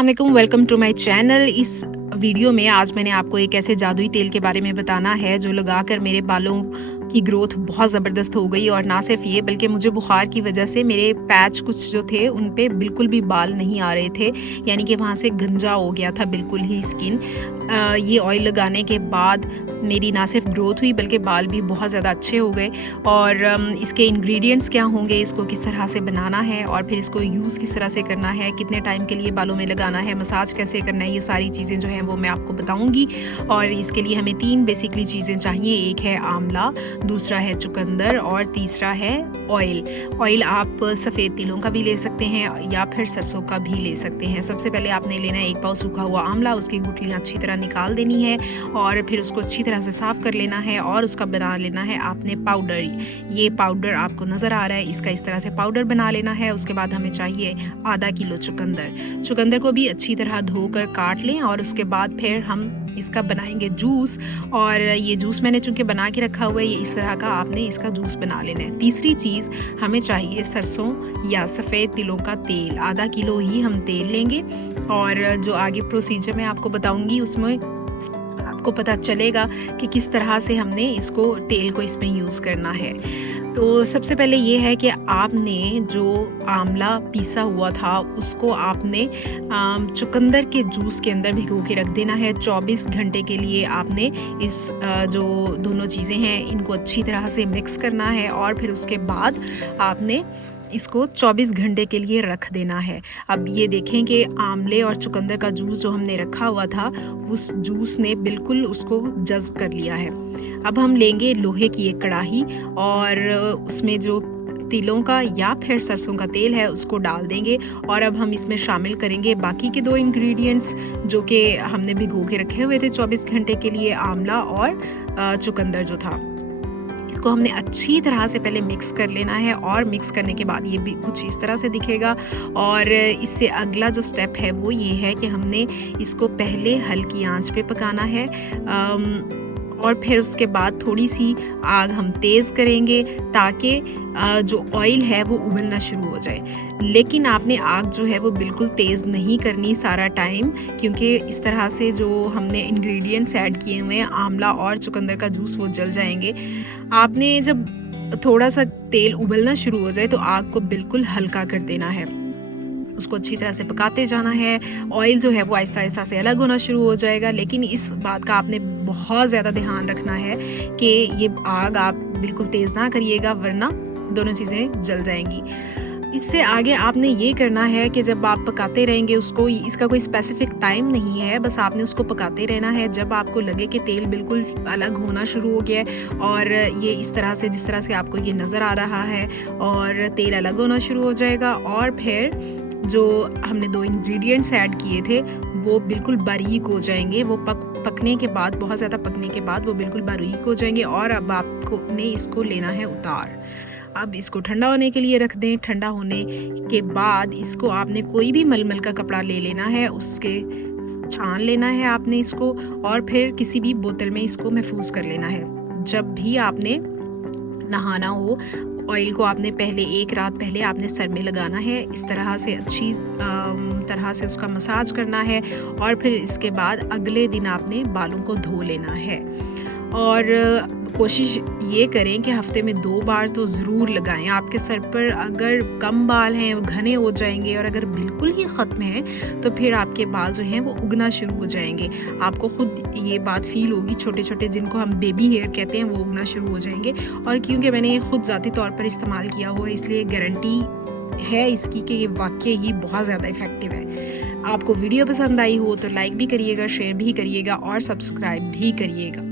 अस्सलाम वालेकुम, welcome to my channel. इस वीडियो में आज मैंने आपको एक ऐसे जादुई तेल के बारे में बताना है जो लगाकर मेरे बालों की ग्रोथ बहुत ज़बरदस्त हो गई। और ना सिर्फ ये बल्कि मुझे बुखार की वजह से मेरे पैच कुछ जो थे उन पे बिल्कुल भी बाल नहीं आ रहे थे, यानी कि वहाँ से गंजा हो गया था बिल्कुल ही स्किन। ये ऑयल लगाने के बाद मेरी ना सिर्फ ग्रोथ हुई बल्कि बाल भी बहुत ज़्यादा अच्छे हो गए। और इसके इंग्रेडिएंट्स क्या होंगे, इसको किस तरह से बनाना है और फिर इसको यूज़ किस तरह से करना है, कितने टाइम के लिए बालों में लगाना है, मसाज कैसे करना है, ये सारी चीज़ें जो हैं वो मैं आपको बताऊंगी। और इसके लिए हमें 3 बेसिकली चीज़ें चाहिए। एक है आंवला, दूसरा है चुकंदर और तीसरा है ऑयल। ऑयल आप सफ़ेद तिलों का भी ले सकते हैं या फिर सरसों का भी ले सकते हैं। सबसे पहले आपने लेना है 1 पाव सूखा हुआ आंवला, उसकी गुठलियाँ अच्छी तरह निकाल देनी है और फिर उसको अच्छी तरह से साफ़ कर लेना है और उसका बना लेना है आपने पाउडर। ये पाउडर आपको नज़र आ रहा है, इसका इस तरह से पाउडर बना लेना है। उसके बाद हमें चाहिए आधा किलो चुकंदर। चुकंदर को भी अच्छी तरह धोकर काट लें और उसके बाद फिर हम इसका बनाएंगे जूस। और ये जूस मैंने चूँकि बना के रखा हुआ है, ये इस तरह का आपने इसका जूस बना लेना है। तीसरी चीज़ हमें चाहिए सरसों या सफ़ेद तिलों का तेल। आधा किलो ही हम तेल लेंगे और जो आगे प्रोसीजर मैं आपको बताऊंगी उसमें आपको पता चलेगा कि किस तरह से हमने इसको तेल को इसमें यूज़ करना है। तो सबसे पहले ये है कि आपने जो आंवला पीसा हुआ था उसको आपने चुकंदर के जूस के अंदर भिगो के रख देना है। 24 घंटे के लिए आपने इस जो दोनों चीज़ें हैं इनको अच्छी तरह से मिक्स करना है और फिर उसके बाद आपने इसको 24 घंटे के लिए रख देना है। अब ये देखें कि आंवले और चुकंदर का जूस जो हमने रखा हुआ था उस जूस ने बिल्कुल उसको जज़्ब कर लिया है। अब हम लेंगे लोहे की एक कढ़ाई और उसमें जो तिलों का या फिर सरसों का तेल है उसको डाल देंगे और अब हम इसमें शामिल करेंगे बाकी के 2 इंग्रेडिएंट्स जो कि हमने भिगो के रखे हुए थे 24 घंटे के लिए, आंवला और चुकंदर जो था। इसको हमने अच्छी तरह से पहले मिक्स कर लेना है और मिक्स करने के बाद ये भी कुछ इस तरह से दिखेगा। और इससे अगला जो स्टेप है वो ये है कि हमने इसको पहले हल्की आंच पे पकाना है और फिर उसके बाद थोड़ी सी आग हम तेज़ करेंगे ताकि जो ऑयल है वो उबलना शुरू हो जाए। लेकिन आपने आग जो है वो बिल्कुल तेज़ नहीं करनी सारा टाइम, क्योंकि इस तरह से जो हमने इंग्रेडिएंट्स ऐड किए हुए हैं आंवला और चुकंदर का जूस वो जल जाएंगे। आपने जब थोड़ा सा तेल उबलना शुरू हो जाए तो आग को बिल्कुल हल्का कर देना है, उसको अच्छी तरह से पकाते जाना है। ऑयल जो है वो आहिस्ता आहिस्ता से अलग होना शुरू हो जाएगा, लेकिन इस बात का आपने बहुत ज़्यादा ध्यान रखना है कि ये आग आप बिल्कुल तेज़ ना करिएगा वरना दोनों चीज़ें जल जाएंगी। इससे आगे आपने ये करना है कि जब आप पकाते रहेंगे उसको, इसका कोई स्पेसिफिक टाइम नहीं है, बस आपने उसको पकाते रहना है। जब आपको लगे कि तेल बिल्कुल अलग होना शुरू हो गया है और ये इस तरह से जिस तरह से आपको ये नज़र आ रहा है और तेल अलग होना शुरू हो जाएगा और फिर जो हमने 2 इंग्रेडिएंट्स ऐड किए थे वो बिल्कुल बारीक हो जाएंगे। वो पकने के बाद, बहुत ज़्यादा पकने के बाद वो बिल्कुल बारीक हो जाएंगे और अब आपको ने इसको लेना है उतार। अब इसको ठंडा होने के लिए रख दें। ठंडा होने के बाद इसको आपने कोई भी मलमल का कपड़ा ले लेना है, उसके छान लेना है आपने इसको और फिर किसी भी बोतल में इसको महफूज कर लेना है। जब भी आपने नहाना हो, ऑयल को आपने पहले 1 रात पहले आपने सर में लगाना है, इस तरह से अच्छी तरह से उसका मसाज करना है और फिर इसके बाद अगले दिन आपने बालों को धो लेना है। और कोशिश ये करें कि हफ्ते में 2 बार तो ज़रूर लगाएं। आपके सर पर अगर कम बाल हैं वो घने हो जाएंगे और अगर बिल्कुल ही ख़त्म है तो फिर आपके बाल जो हैं वो उगना शुरू हो जाएंगे। आपको खुद ये बात फील होगी, छोटे छोटे जिनको हम बेबी हेयर कहते हैं वो उगना शुरू हो जाएंगे। और क्योंकि मैंने ये खुद ज़ाती तौर पर इस्तेमाल किया हुआ है इसलिए गारंटी है इसकी कि ये वाकई ही बहुत ज़्यादा इफ़ेक्टिव है। आपको वीडियो पसंद आई हो तो लाइक भी करिएगा, शेयर भी करिएगा और सब्सक्राइब भी करिएगा।